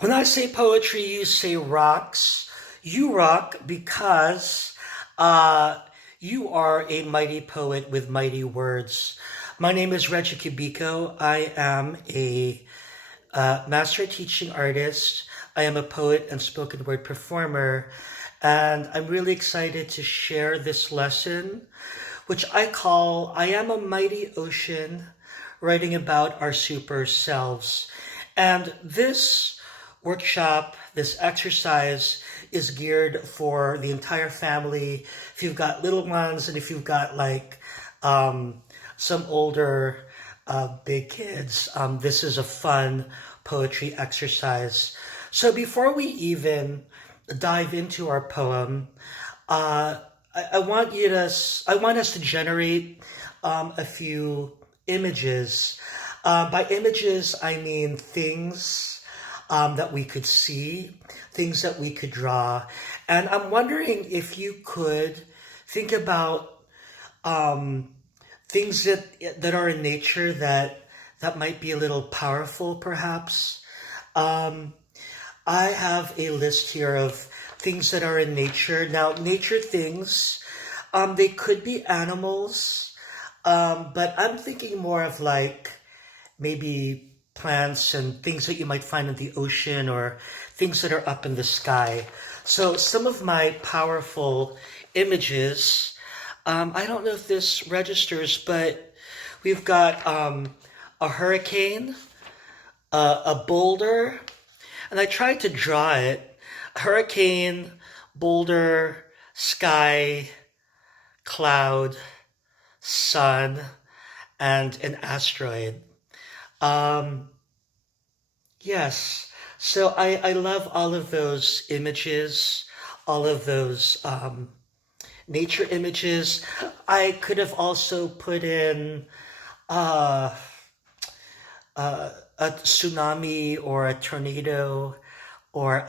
When I say poetry, you say rocks. You rock because uh, you are a mighty poet with mighty words. My name is Regie Cabico. I am a master teaching artist. I am a poet and spoken word performer. And I'm really excited to share this lesson, which I call I Am a Mighty Ocean, writing about our super selves. And this workshop, this exercise is geared for the entire family. If you've got little ones and if you've got um, some older big kids, this is a fun poetry exercise. So before we even dive into our poem, uh, I want I want us to generate a few images. By images, I mean things that we could see, things that we could draw. And I'm wondering if you could think about um, things that are in nature that might be a little powerful, perhaps. Um, I have a list here of things that are in nature. Now, nature things, they could be animals, but I'm thinking more of like maybe plants and things that you might find in the ocean or things that are up in the sky. So, some of my powerful images, I don't know if this registers, but we've got a hurricane, a boulder, and I tried to draw it. Hurricane, boulder, sky, cloud, sun, and an asteroid. Um, yes. So I love all of those images, all of those nature images. I could have also put in uh, a tsunami or a tornado or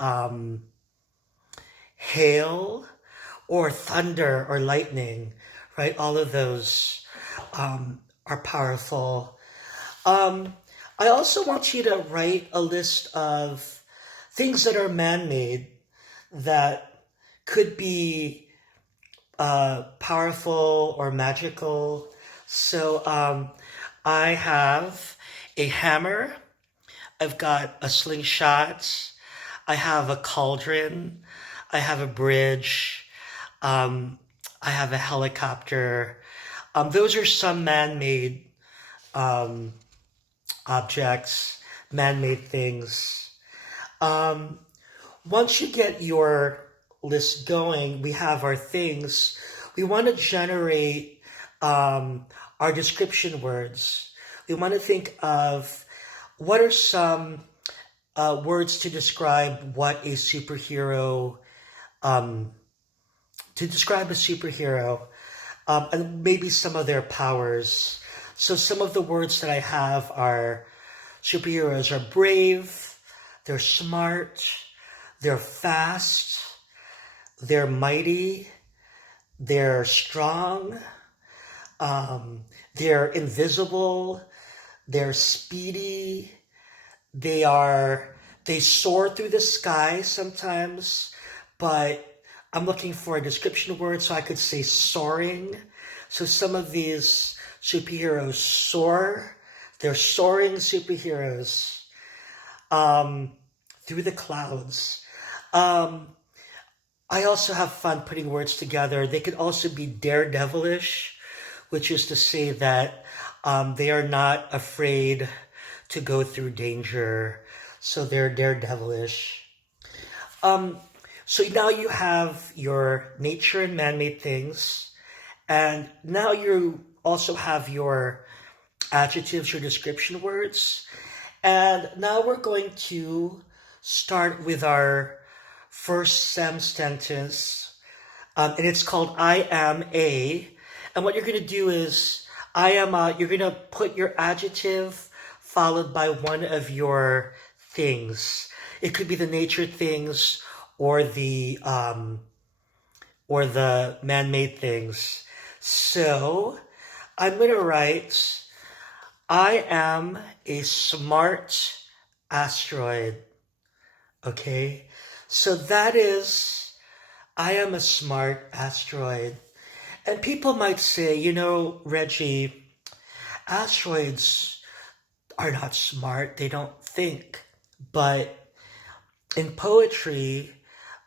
hail or thunder or lightning, right? All of those are powerful. Um, I also want you to write a list of things that are man made that could be powerful or magical. So I have a hammer, I've got a slingshot, I have a cauldron, I have a bridge, um, I have a helicopter. Those are some man made um, objects, man made things. Um, Once you get your list going, we have our things. We want to generate our description words. We want to think of what are some words to describe what a superhero, um, to describe a superhero, and maybe some of their powers. So some of the words that I have are superheroes are brave, they're smart, they're fast, they're mighty, they're strong, they're invisible, they're speedy, they are they soar through the sky sometimes, but I'm looking for a description word so I could say soaring. So some of these superheroes soar. They're soaring superheroes um, through the clouds. Um, I also have fun putting words together. They could also be daredevilish, which is to say that they are not afraid to go through danger. So they're daredevilish. Um, so now you have your nature and man-made things, and now you also have your adjectives, your description words. And now we're going to start with our first sentence, and it's called I am a. And what you're going to do is I am a, you're going to put your adjective followed by one of your things. It could be the nature things or the man-made things. So I'm going to write I am a smart asteroid. Okay? So that is, I am a smart asteroid. And people might say, Reggie, asteroids are not smart, they don't think. But in poetry,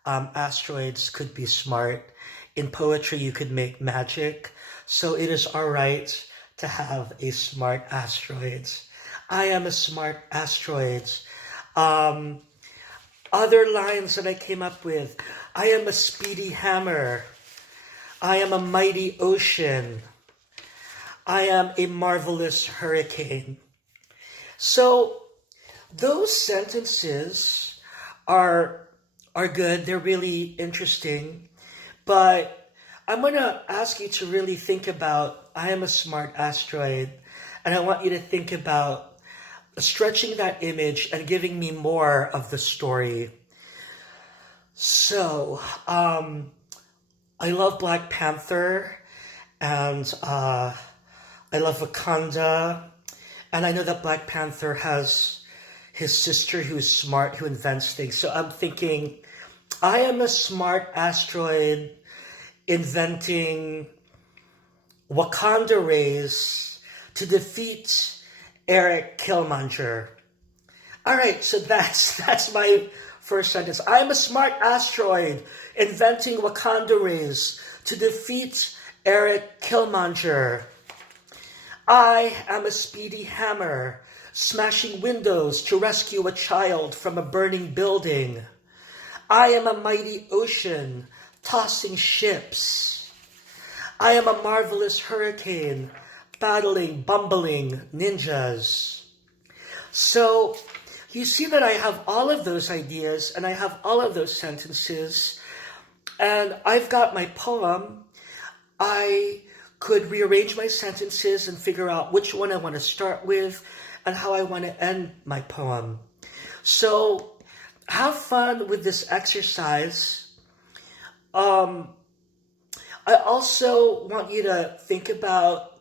asteroids could be smart. In poetry, you could make magic. So it is all right to have a smart asteroid. I am a smart asteroid. Um, Other lines that I came up with: I am a speedy hammer. I am a mighty ocean. I am a marvelous hurricane. So those sentences are are good. They're really interesting. But I'm going to ask you to really think about I am a smart asteroid. And I want you to think about stretching that image and giving me more of the story. So, I love Black Panther, and I love Wakanda. And I know that Black Panther has his sister who's smart, who invents things. So I'm thinking, I am a smart asteroid inventing Wakanda rays to defeat Eric Killmonger. All right, so that's my first sentence. I'm a smart asteroid inventing Wakanda rays to defeat Eric Killmonger. I am a speedy hammer smashing windows to rescue a child from a burning building. I am a mighty ocean tossing ships. I am a marvelous hurricane battling bumbling ninjas. So you see that I have all of those ideas and I have all of those sentences, and I've got my poem. I could rearrange my sentences and figure out which one I want to start with and how I want to end my poem. So have fun with this exercise. Um, I also want you to think about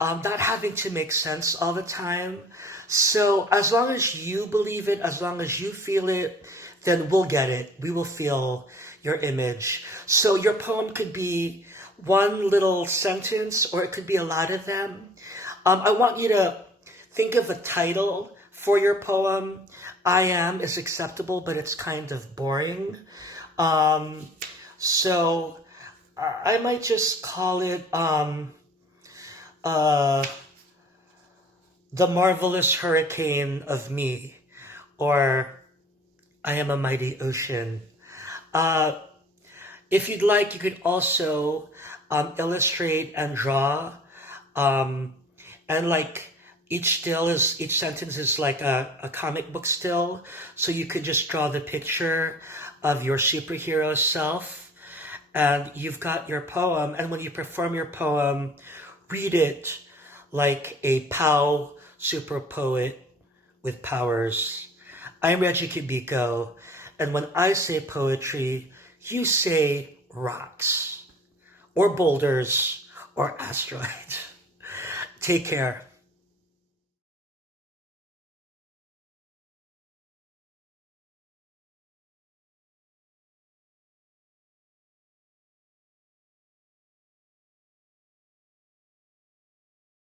not having to make sense all the time. So as long as you believe it, as long as you feel it, then we'll get it. We will feel your image. So your poem could be one little sentence, or it could be a lot of them. I want you to think of a title for your poem. I am is acceptable, but it's kind of boring. Um, so I might just call it uh, The Marvelous Hurricane of Me, or I Am a Mighty Ocean. Uh, if you'd like, you could also illustrate and draw, um, and like each sentence is like a comic book still, so you could just draw the picture of your superhero self, and you've got your poem. And when you perform your poem, read it like a POW super poet with powers. I'm Regie Cabico, and when I say poetry, you say rocks, or boulders, or asteroids. Take care.